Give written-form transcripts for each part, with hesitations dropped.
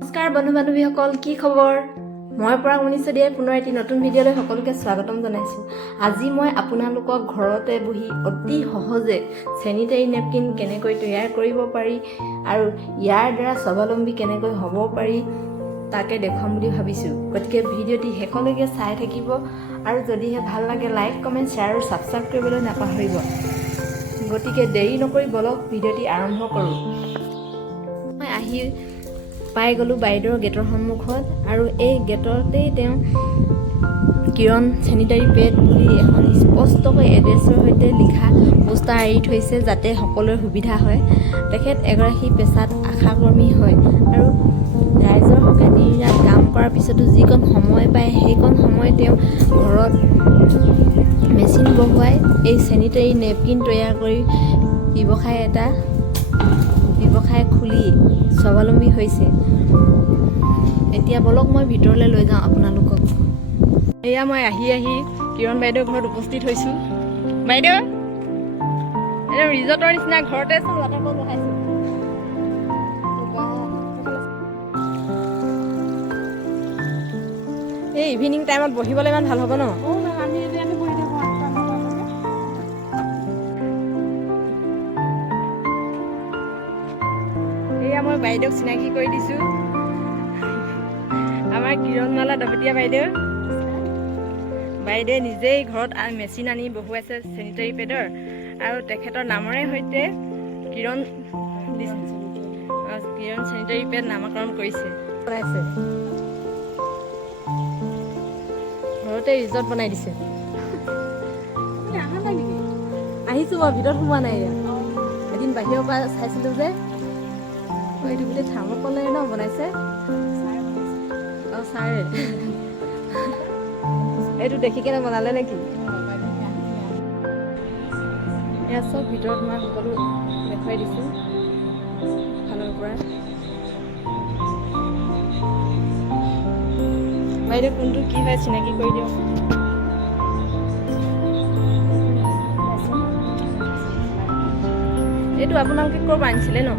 নমস্কাৰ বন্ধু বান্ধৱীসকল, কি খবৰ? মই পৰাগমণি শইকীয়াই পুনৰ এটি নতুন ভিডিঅ'লৈ সকলোকে স্বাগতম জনাইছোঁ। আজি মই আপোনালোকক ঘৰতে বহি অতি সহজে চেনিটাৰী নেপকিন কেনেকৈ তৈয়াৰ কৰিব পাৰি আৰু ইয়াৰ দ্বাৰা স্বাৱলম্বী কেনেকৈ হ'ব পাৰি তাকে দেখুৱাম বুলি ভাবিছোঁ। গতিকে ভিডিঅ'টি শেষলৈকে চাই থাকিব আৰু যদিহে ভাল লাগে লাইক, কমেণ্ট, শ্বেয়াৰ আৰু ছাবস্ক্ৰাইব কৰিবলৈ নাপাহৰিব। গতিকে দেৰি নকৰি বলক ভিডিঅ'টি আৰম্ভ কৰোঁ। মই পাই গ'লোঁ বাইদেউৰ গেটৰ সন্মুখত আৰু এই গেটতেই তেওঁ কিৰণ চেনিটাৰী পেড বুলি এখন স্পষ্টকৈ এড্ৰেছৰ সৈতে লিখা পোষ্টাৰ আঁৰি থৈছে যাতে সকলোৰে সুবিধা হয়। তেখেত এগৰাকী পেছাত আশাকৰ্মী হয় আৰু ৰাইজৰ হকে দিন-ৰাত কাম কৰাৰ পিছতো যিকণ সময় পায় সেইকণ সময় তেওঁ ঘৰত মেচিন বহুৱাই এই চেনিটাৰী নেপকিন তৈয়াৰ কৰি ব্যৱসায় খুলি স্বাৱলম্বী হৈছে। এতিয়া বলক মই ভিতৰলৈ লৈ যাওঁ আপোনালোকক। এয়া মই আহি কিৰণ বাইদেউৰ ঘৰত উপস্থিত হৈছোঁ। বাইদেউ একদম ৰিজৰ্টৰ নিচিনা ঘৰতে চোন ৱাটাৰফল বহাইছোঁ। এই ইভিনিং টাইমত বহিবলৈ ইমান ভাল হ'ব ন? এয়া মই বাইদেউক চিনাকি কৰি দিছোঁ। আমাৰ কিৰণমালা দহতীয়া বাইদেৱে নিজেই ঘৰত মেচিন আনি বহুৱাইছে চেনিটাৰী পেডৰ আৰু তেখেতৰ নামৰে সৈতে কিৰণ চেনিটাৰী পেড নামাকৰণ কৰিছে। ঘৰতে ৰিজৰ্ট বনাই দিছে। আহিছোঁ মই, ভিতৰত সোমোৱা নাই। এদিন বাহিৰৰ পৰা চাইছিলোঁ যে এইটো গোটেই থাৰ্মকলেৰে ন বনাইছে। ছাৰে এইটো দেখি কেনে বনালে নেকি? এয়া চব ভিতৰত মই সকলো দেখুৱাই দিছোঁ ফালৰ পৰা। বাইদেউ কোনটো কি হয় চিনাকি কৰি দিয়ক। এইটো আপোনালোকে ক'ৰ পৰা আনিছিলে ন?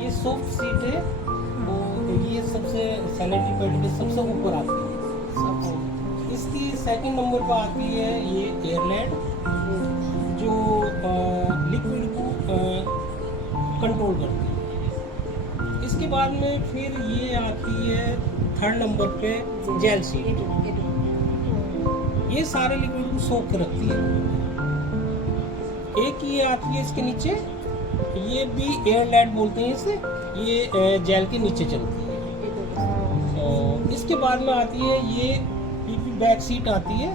ये सॉफ्ट सीट है, वो ये सबसे सैनिटरी पैड के सबसे ऊपर आती है। इसकी सेकंड नंबर पर आती है ये एयरलैंड, जो लिक्विड को कंट्रोल करती है। इसके बाद में फिर ये आती है थर्ड नंबर पे जेल सीट। ये सारे लिक्विड को सोख के रखती है। एक ये आती है इसके नीचे, ये भी एयरलैंड बोलते हैं इसे, ये जेल के नीचे चलती है। और इसके बाद में आती है ये बैक सीट आती है,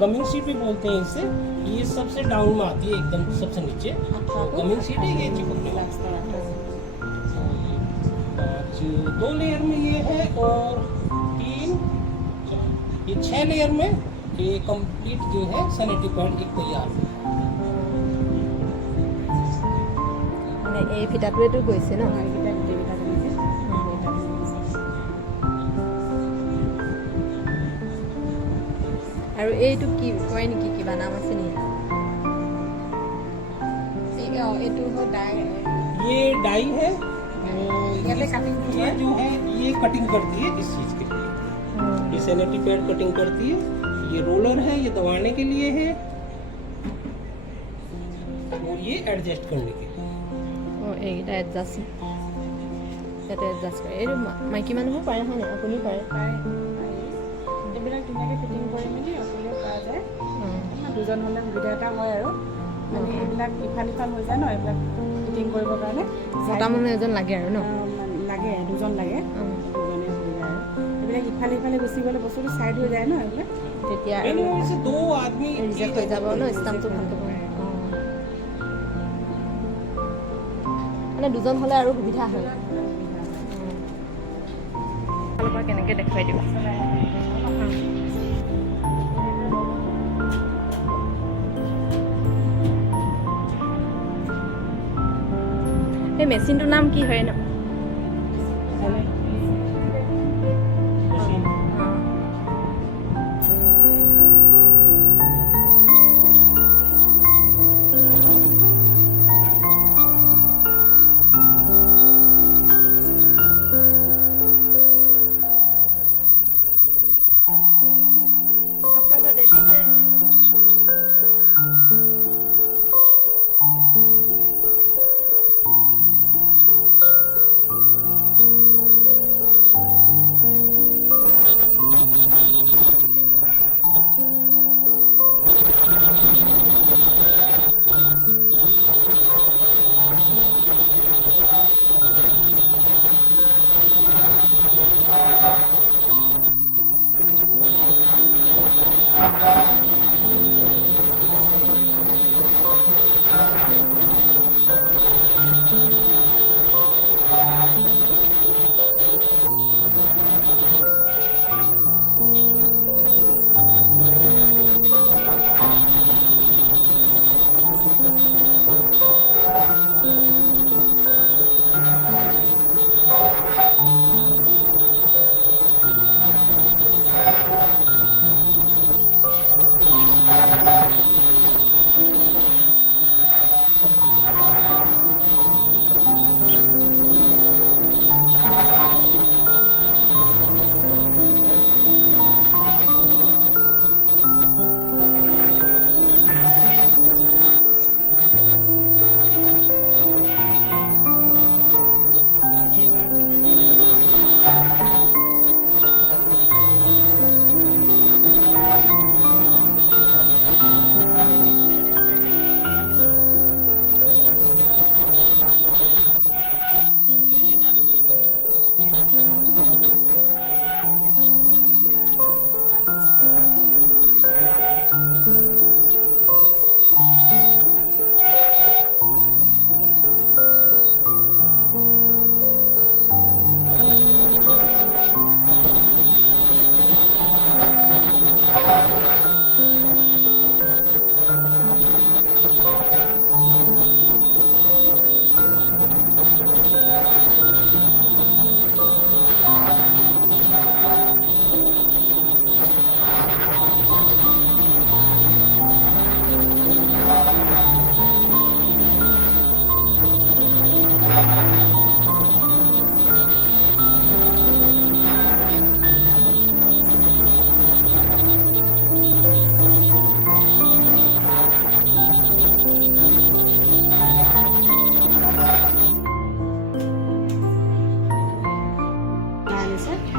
गमिंग सीट भी बोलते हैं इसे। ये सबसे डाउन में आती है, एकदम सबसे नीचे गमिंग सीट है। ये चिपकने वाली 2 लेयर में ये है और 3 ये 6 लेयर में ये कंप्लीट जो है सैनिटरी पैड एक तैयार है। এই ফিটাটোৱেতো গৈছে ন? আৰু এইটো কি কয় নেকি, কিবা নাম আছে নেকি? ये डाई है, ये जो है ये कटिंग करती है इस चीज के लिए। ये सैनिटरी पैड कटिंग करती है। ये रोलर है, ये दबाने के लिए है और ये एडजस्ट करने के लिए। এইকেইটা এডজাষ্ট ইয়াতে এডজাষ্ট কৰে। এইটো মাইকী মানুহো পাৰে হয় নাই? আপুনি পাৰে? এইবিলাক ধুনীয়াকৈ ফিটিং কৰি মেলি অকলেও পৰা যায়। দুজন হ'লে সুবিধা এটা হয় আৰু মানে এইবিলাক ইফাল সিফাল হৈ যায় ন, এইবিলাক ফিটিং কৰিবৰ কাৰণে মতা মানুহ এজন লাগে আৰু ন? লাগে, দুজন লাগে। দুজনে সুবিধা আৰু এইবিলাক ইফালে ইফালে গুচি গ'লে বস্তুটো ছাইড হৈ যায় ন, এইবিলাক তেতিয়া दो आदमी ৰিজেক্ট হৈ যাব ন, ষ্টাম্পটো ভাল হ'ব। মানে দুজন হ'লে আৰু সুবিধা হয়। পৰা কেনেকৈ দেখুৱাই দিবা। এই মেচিনটোৰ নাম কি হয় ন? आपका घर दिल्ली से है?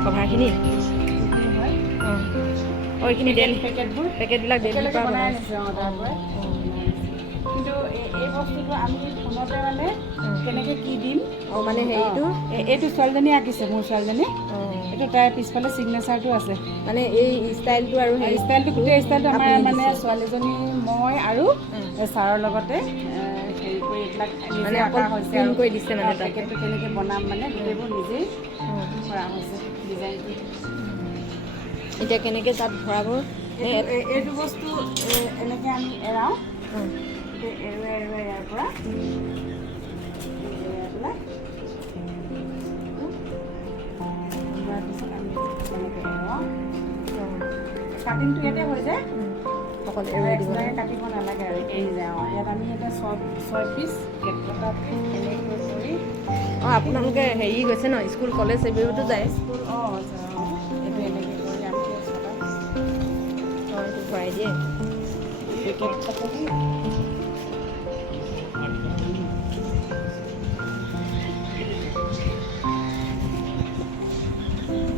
কভাৰখিনি অঁ এইখিনি ডেইলি পেকেটবিলাক ডেইলিৰ পৰা বনাই আনিছে তাৰ পৰা। কিন্তু এই বস্তুটো আমি ফোনতে মানে কেনেকৈ কি দিম অঁ মানে হেৰিটো এইটো ছোৱালীজনী আঁকিছে, মোৰ ছোৱালীজনী। এইটো তাইৰ পিছফালে ছিগনেচাৰটো আছে। মানে এই ষ্টাইলটো আৰু হেৰি ষ্টাইলটো গোটেই ষ্টাইলটো আমাৰ মানে ছোৱালীজনী, মই আৰু ছাৰৰ লগতে হেৰি কৰি এইবিলাক নিজে অঁকা হৈছে আৰু কৰি দিছে মানে পেকেটটো কেনেকৈ বনাম মানে গোটেইবোৰ নিজেই কৰা হৈছে ডিজাইনটো। এতিয়া কেনেকৈ তাত ভৰাব? এইটো বস্তু এনেকৈ আমি এৰাওঁ, এৰুৱাই ইয়াৰ পৰা এৰুৱাই পেলাই এৰুৱাৰ পিছত আমি এনেকৈ এৰুৱাওঁ। কাটিংটো ইয়াতে হৈ যায়, অকল এৰুৱাই দিব এক্সট্ৰাকৈ কাটিব নালাগে আৰু এৰি যায়। ইয়াত আমি এটা 6 পিচ এটা পিচ এনেকৈ কৰি অঁ আপোনালোকে হেৰি গৈছে ন, স্কুল কলেজ এইবোৰতো যায়? স্কুল এইটো এনেকৈ কৰি আমি ছটা অঁ এইটো ভৰাই দিয়ে পেকেট কাটি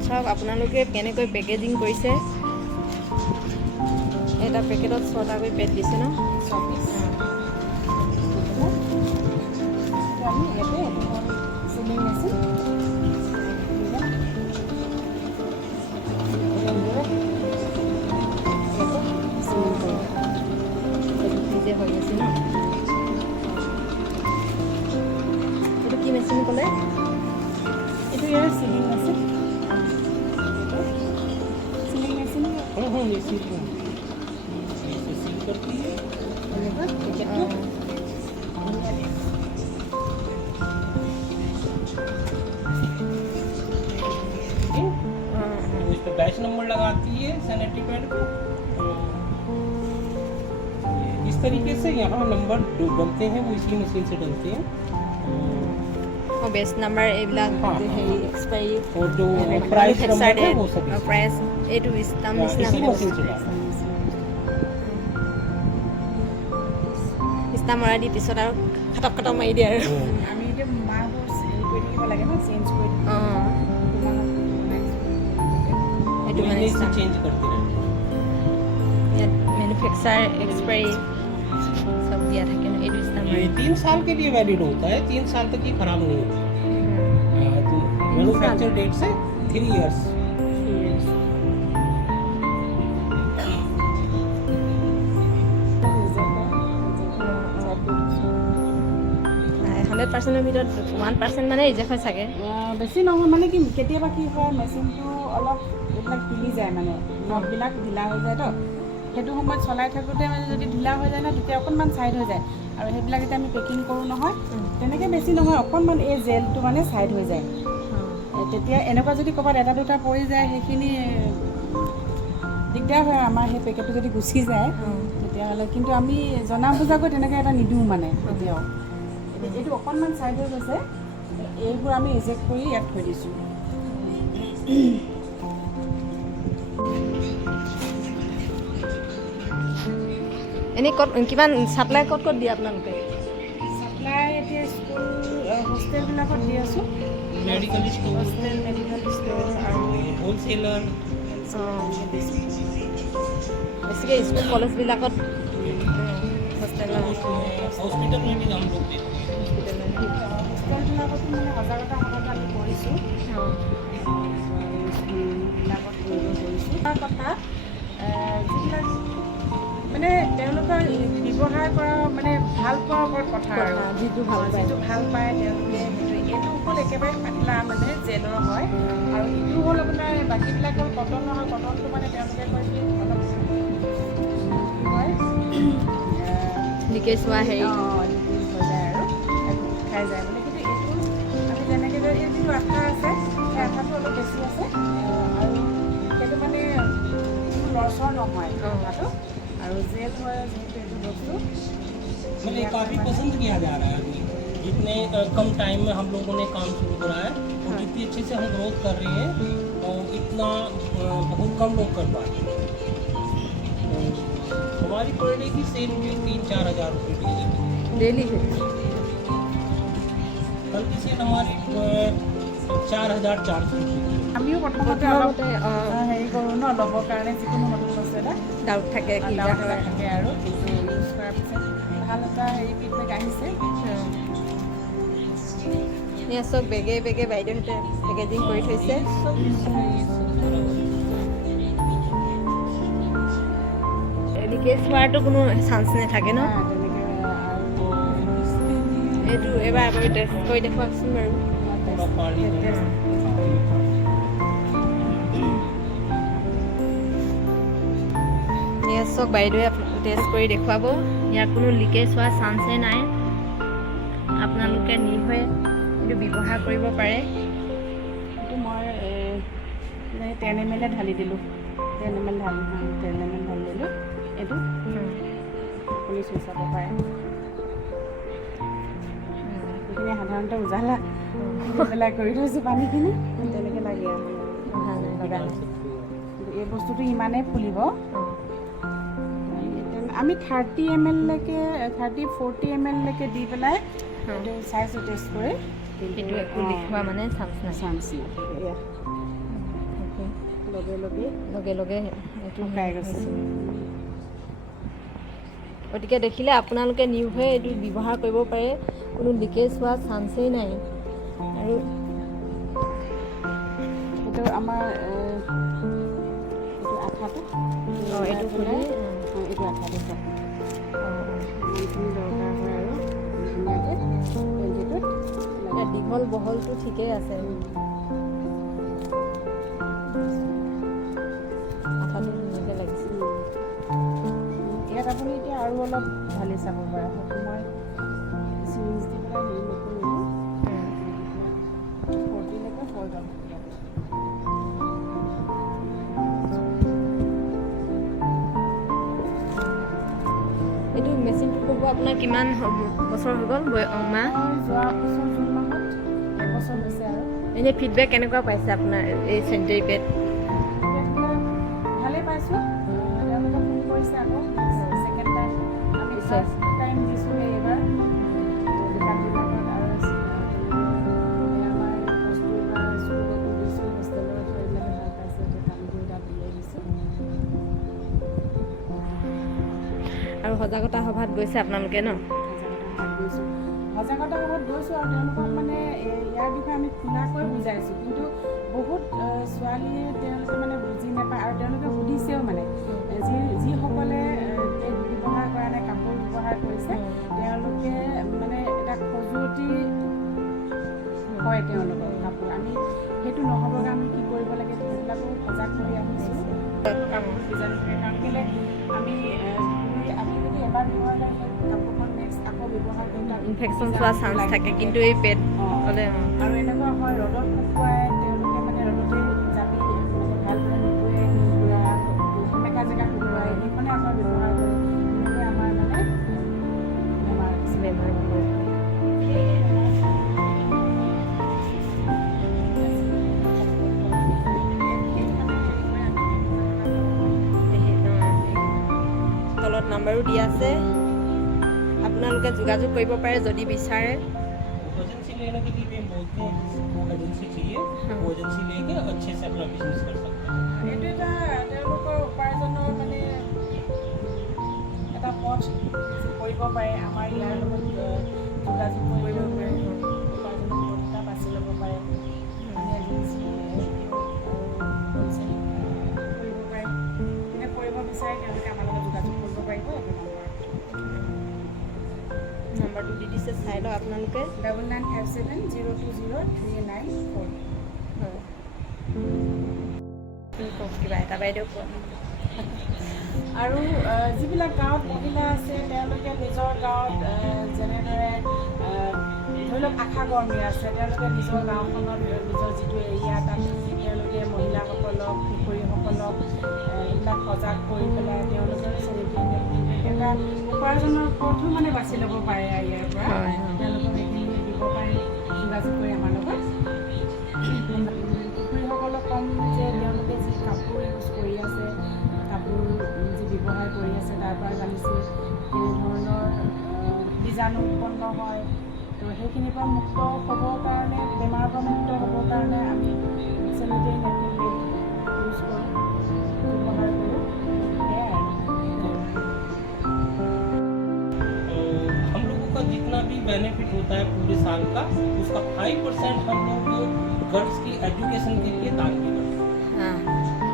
চাওক আপোনালোকে কেনেকৈ পেকেজিং কৰিছে। এটা পেকেটত 6টাকৈ পেট দিছে ন। আমি ইয়াতে চিলিং মেচিন নিজে হৈ গৈছে ন। এইটো কি মেচিন ক'লে? এইটো ইয়াৰ চিলিং মেচিন। ये सील ऐसे सील करती है। এনেকুৱা পেকেটটো तो इस पे बैच नंबर लगाती है सैनिटरी पैड को। इस तरीके से यहाँ नंबर डलते हैं, वो इसी मशीन से डलते हैं। বেষ্ট নাম্বাৰ এইবিলাক हाँ, হেৰি এক্সপায়াৰী और जो प्राइस नंबर है वो सब প্ৰাইচ এইটো ষ্টাম্প নিচিনা इसी मशीन से डालते हैं। ষ্টাম্প মৰা দি পিছত আৰু খাটক খাটক মাৰি দিয়ে আৰু আমি এতিয়া মাহবোৰ হেৰি কৰি থাকিব লাগে ন, চেঞ্জ কৰি দিব অঁ সেইটো মানে महीने से ষ্টাম্প चेंज करते रहते हैं। ইয়াত মেনুফেকচাৰ এক্সপায়াৰী চব দিয়া থাকে ন এইটো ষ্টাম্প ये 3 साल के लिए वैलिड होता है, 3 साल तक ये खराब नहीं होता। मैन्युफैक्चर डेट से 3 इयर्स। 100%ৰ ভিতৰত 1% মানে ৰিজেক্ট হয় চাগে বেছি নহয় মানে কি কেতিয়াবা কি হয় মেচিনটো অলপ এইবিলাক হিলি যায়, মানে নখবিলাক ঢিলা হৈ যায় তো, সেইটো সময়ত চলাই থাকোঁতে মানে যদি ঢিলা হৈ যায় ন তেতিয়া অকণমান ছাইড হৈ যায়, আৰু সেইবিলাক যেতিয়া আমি পেকিং কৰোঁ নহয় তেনেকৈ বেছি নহয়, অকণমান এই জেলটো মানে ছাইড হৈ যায়। তেতিয়া এনেকুৱা যদি ক'ৰবাত এটা দুটা পৰি যায় সেইখিনি দিগদাৰ হয় আমাৰ, সেই পেকেটটো যদি গুচি যায় তেতিয়াহ'লে। কিন্তু আমি জনা বুজাকৈ তেনেকৈ এটা নিদিওঁ মানে এতিয়াও। এইটো অকণমান ছাইড হৈ গৈছে, এইবোৰ আমি ৰিজেক্ট কৰি ইয়াত থৈ দিছোঁ। এনেই ক'ত কিমান ছাপ্লাই ক'ত ক'ত দিয়ে আপোনালোকে ছাপ্লাই এতিয়া স্কুল হোষ্টেলবিলাকত দি আছোঁ, medical store, hostel medical store আৰু होलसेलर, বেছিকৈ স্কুল কলেজবিলাকত হোষ্টেলৰ हॉस्पिटल में भी हम लोग देते हैं। হোষ্টেলবিলাকতো মানে সজাগতা সভাটো আমি কৰিছোঁ, স্কুলবিলাকত কৰিছোঁ। এটা কথা যিবিলাক মানে তেওঁলোকৰ ব্যৱহাৰ কৰা মানে ভাল পোৱাৰ ওপৰত কথা আৰু যিটো ভাল পায় যিটো ভাল পায় তেওঁলোকে সেইটোৱে। এইটো হ'ল একেবাৰে পাতলা মানে জেলৰ হয়, আৰু ইটো হ'ল আপোনাৰ বাকীবিলাক হ'ল কটনৰ হয়। কটনটো মানে তেওঁলোকে কয় কি অলপ কি কয় লিকেজ হোৱা হেৰি লিকুইড হৈ যায় আৰু খাই যায় বুলি। কিন্তু এইটো আমি যেনেকৈ এই যিটো আঠা আছে সেই আঠাটো অলপ বেছি আছে, আৰু সেইটো মানে কোনো লৰচৰ নহয় আঠাটো, আৰু জেল হয় যিহেতু এইটো বস্তু। मतलब ये काफ़ी पसंद किया जा रहा है अभी, जितने कम टाइम में हम लोगों ने काम शुरू करा है और जितनी अच्छे से हम ग्रोथ कर रहे हैं और इतना बहुत कम लोग कर पाते हैं। हमारी पर डे की सेल भी 3-4 हज़ार रुपये ডেইলি হয় कल की सेल हमारी 4,400 रुपये। আমিও প্ৰথমতে অলপ হেৰি কৰোঁ ন, ল'বৰ কাৰণে যিকোনো নতুন বস্তু এটা ডাউট থাকে কি ডাউট এটা থাকে, আৰু কিন্তু ইউজ কৰাৰ পিছত ভাল এটা হেৰি ফিডবেক আহিছে। এয়া চব বেগে বেগে বাইদেউহঁতে পেকেজিং কৰি থৈছে লিকেজ হোৱাৰতো কোনো চান্স নাথাকে ন তেনেকৈ এইটো এবাৰ আপুনি টেষ্ট কৰি দেখুৱাওকচোন বাৰু थोड़ा पानी এয়া চব বাইদেৱে টেষ্ট কৰি দেখুৱাব, ইয়াৰ কোনো লিকেজ হোৱাৰ চান্সেই নাই। আপোনালোকে নিৰ্ভয়ে এইটো ব্যৱহাৰ কৰিব পাৰে। এইটো মই 10 ml ঢালি দিলোঁ, 10 ml ঢালি দিলোঁ। এইটো আপুনি চুই চাব পাৰে। সেইখিনি সাধাৰণতে উজালা পেলাই কৰি থৈছোঁ পানীখিনি, তেনেকৈ লাগে আৰু ভাল লগা নাই কিন্তু এই বস্তুটো ইমানেই ফুলিব। আমি 30 ml লৈকে 30-40 ml লৈকে দি পেলাই এইটো চাইছোঁ টেষ্ট কৰি, এইটো একো লিক হোৱা মানে চান্স নাই চান্স নাই। এয়া লগে লগে লগে লগে এইটো শুকাই গৈছে। গতিকে দেখিলে আপোনালোকে নিৰ্ভয়ে এইটো ব্যৱহাৰ কৰিব পাৰে, কোনো লিকেজ হোৱা চান্সেই নাই। আৰু এইটো আমাৰ এইটো আঠাটো এইটো খুলি এইটো আঠাটো চাওক যিখিনি দৰকাৰ হয় আৰু ধুনীয়াকৈ পেঞ্চিটোত দীঘল বহলটো ঠিকেই আছে, আঠাটো ধুনীয়াকৈ লাগিছে। চাব পাৰা। সেইটো মই চিৰিজ দি পেলাই হেৰি নকৰিলোঁ, 40লৈকে হৈ গ'ল। এইটো মেচিনটো লগোৱা আপোনাৰ কিমান বছৰ হৈ গ'ল মাহ? যোৱা বছৰ জুন মাহত 1 বছৰ হৈছে আৰু। এনেই ফিডবেক কেনেকুৱা পাইছে আপোনাৰ এই চেনিটেৰী পেড? ভালেই পাইছোঁ। তেওঁলোকে ফোন কৰিছে আকৌ ছেকেণ্ড টাইম। আমি ফাৰ্ষ্ট টাইম দিছোঁ এইবাৰ দোকানবিলাকত আৰু আমাৰ কস্তুৰবা স্কুলতো দিছোঁ, হোষ্টেলত এইবিলাকে ভাল পাইছে। এতিয়া কাম কৰি তাত উলিয়াই দিছোঁ। আৰু সজাগতা সভাত গৈছে আপোনালোকে ন? সজাগতা সভাত গৈছোঁ আৰু তেওঁলোকক মানে ইয়াৰ বিষয়ে আমি খোলাকৈ বুজাইছোঁ, কিন্তু বহুত ছোৱালীয়ে তেওঁলোকে মানে বুজি নাপায় আৰু তেওঁলোকে সুধিছেও মানে যিসকলে পেড ব্যৱহাৰ কৰা নাই, কাপোৰ ব্যৱহাৰ কৰিছে, তেওঁলোকে মানে এটা খজুৱতি হয় তেওঁলোকৰ কাপোৰ। আমি সেইটো নহ'বগৈ আমি কি কৰিব লাগে সেইবিলাকো সজাগ কৰি আহিছোঁ। কাপোৰ বীজাণু থাকে কাৰণ কেলৈ আমি যদি এবাৰ ব্যৱহাৰ কৰোঁ কাপোৰখন নেক্সট আকৌ ব্যৱহাৰ কৰোঁ তাত ইনফেকশ্যন হোৱা চান্স থাকে, কিন্তু এই পেড হ'লে আৰু এনেকুৱা হয় ৰ'দত শুকুৱাই তেওঁলোকে মানে ৰ'দতে জাপি মানে ভালদৰে নুশুৱে, সেমেকা জেগা শুকুৱাই সেইখনে আকৌ ব্যৱহাৰ কৰে। এনেকৈ আমাৰ মানে বেমাৰ হৈছে। তলত নাম্বাৰো দিয়া আছে, আপোনালোকে যোগাযোগ কৰিব পাৰে যদি বিচাৰে। एजेंसी लेने के लिए भी हम बोलते हैं जिसको एजेंसी चाहिए वो एजेंसी लेके अच्छे से अपना बिजनेस कर सकते हैं। এইটো এটা তেওঁলোকৰ উপাৰ্জনৰ মানে এটা পথ কৰিব পাৰে। আমাৰ ইয়াৰ লগত যোগাযোগ কৰিব পাৰে, উপাৰ্জনৰ পথ এটা বাছি ল'ব পাৰে। আমি এজেঞ্চি কৰিব পাৰে, যোনে কৰিব বিচাৰে তেওঁলোকে আমাৰ লগত যোগাযোগ কৰিব পাৰিব। এইটো নাম্বাৰটো দি দিছে, চাই লওক আপোনালোকে। 9957020394। হয়, কওক কিবা এটা বাইদেউ কওক। আৰু যিবিলাক গাঁৱত মহিলা আছে তেওঁলোকে নিজৰ গাঁৱত যেনেদৰে ধৰি লওক আশা কৰ্মী আছে, তেওঁলোকে নিজৰ গাঁওখনত নিজৰ যিটো এৰিয়া তাত তেওঁলোকে মহিলাসকলক, কিশোৰীসকলক এইবিলাক সজাগ কৰি পেলাই তেওঁলোকৰ চেনিটেৰী এটা উপাৰ্জনৰ পথো মানে বাছি ল'ব পাৰে ইয়াৰ পৰা। তেওঁলোকক এইখিনি দিব পাৰে যোগাযোগ কৰি আমাৰ লগত। কিশোৰীসকলক ক'ম যে তেওঁলোকে যি কাপোৰ ইউজ কৰি আছে, কাপোৰ যি ব্যৱহাৰ কৰি আছে তাৰ পৰা জানিছে কেনেধৰণৰ বীজাণু উৎপন্ন হয়। তো সেইখিনিৰ পৰা মুক্ত হ'বৰ কাৰণে, বেমাৰৰ পৰা মুক্ত হ'বৰ কাৰণে আমি চেনিটেৰী নেপকিন ইউজ কৰোঁ, ব্যৱহাৰ কৰোঁ। সেয়াই हम लोगों का जितना भी बेनिफिट होता है पूरे साल का, उसका 5% हम लोग गर्ल्स की एजुकेशन के लिए दान भी करते हैं,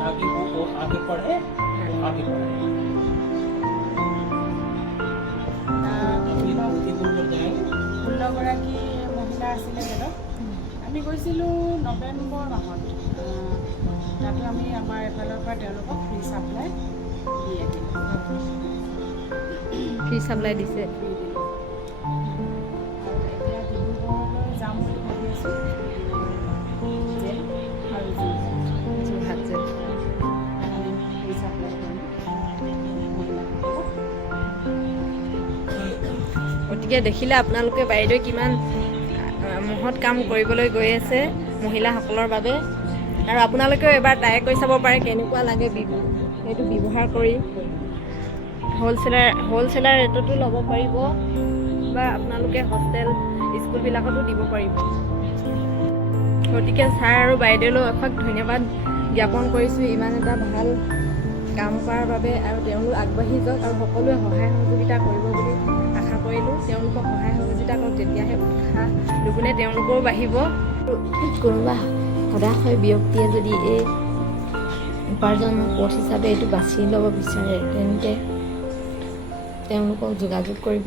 ताकि वो आगे पढ़े तो आगे बढ़े। जाएंगे 16গৰাকী মহিলা আছিলে বেদত আমি গৈছিলোঁ নৱেম্বৰ মাহত। তাতো আমি আমাৰ এফালৰ পৰা তেওঁলোকক ফ্ৰী চাপ্লাই দি আহিলোঁ। ফ্ৰী চাপ্লাই দিছে। ফ্ৰী দিলোঁ। আৰু এতিয়া ডিব্ৰুগড়লৈ যাম বুলি ভাবি আছোঁ, জেল আৰু যোৰহাট জেল। ফ্ৰী চাপ্লাই কৰিম মহিলাসকলক। গতিকে দেখিলে আপোনালোকে বাইদেৱে কিমান মহৎ কাম কৰিবলৈ গৈ আছে মহিলাসকলৰ বাবে। আৰু আপোনালোকেও এবাৰ ট্ৰাই কৰি চাব পাৰে কেনেকুৱা লাগে সেইটো ব্যৱহাৰ কৰি। হ'লচেলাৰ ৰেটতো ল'ব পাৰিব বা আপোনালোকে হোষ্টেল স্কুলবিলাকতো দিব পাৰিব। গতিকে ছাৰ আৰু বাইদেউলৈ অশেষ ধন্যবাদ জ্ঞাপন কৰিছোঁ ইমান এটা ভাল কাম কৰাৰ বাবে। আৰু তেওঁলোক আগবাঢ়ি যাওক আৰু সকলোৱে সহায় সহযোগিতা কৰিব বুলি আশা কৰিলোঁ। তেওঁলোকক সহায় সহযোগিতা কৰক, তেতিয়াহে উৎসাহ দুগুণে তেওঁলোকৰো বাঢ়িব। কোনোবা সদাশয় ব্যক্তিয়ে যদি এই উপাৰ্জনৰ পথ হিচাপে এইটো বাছি ল'ব বিচাৰে তেন্তে তেওঁলোকক যোগাযোগ কৰিব।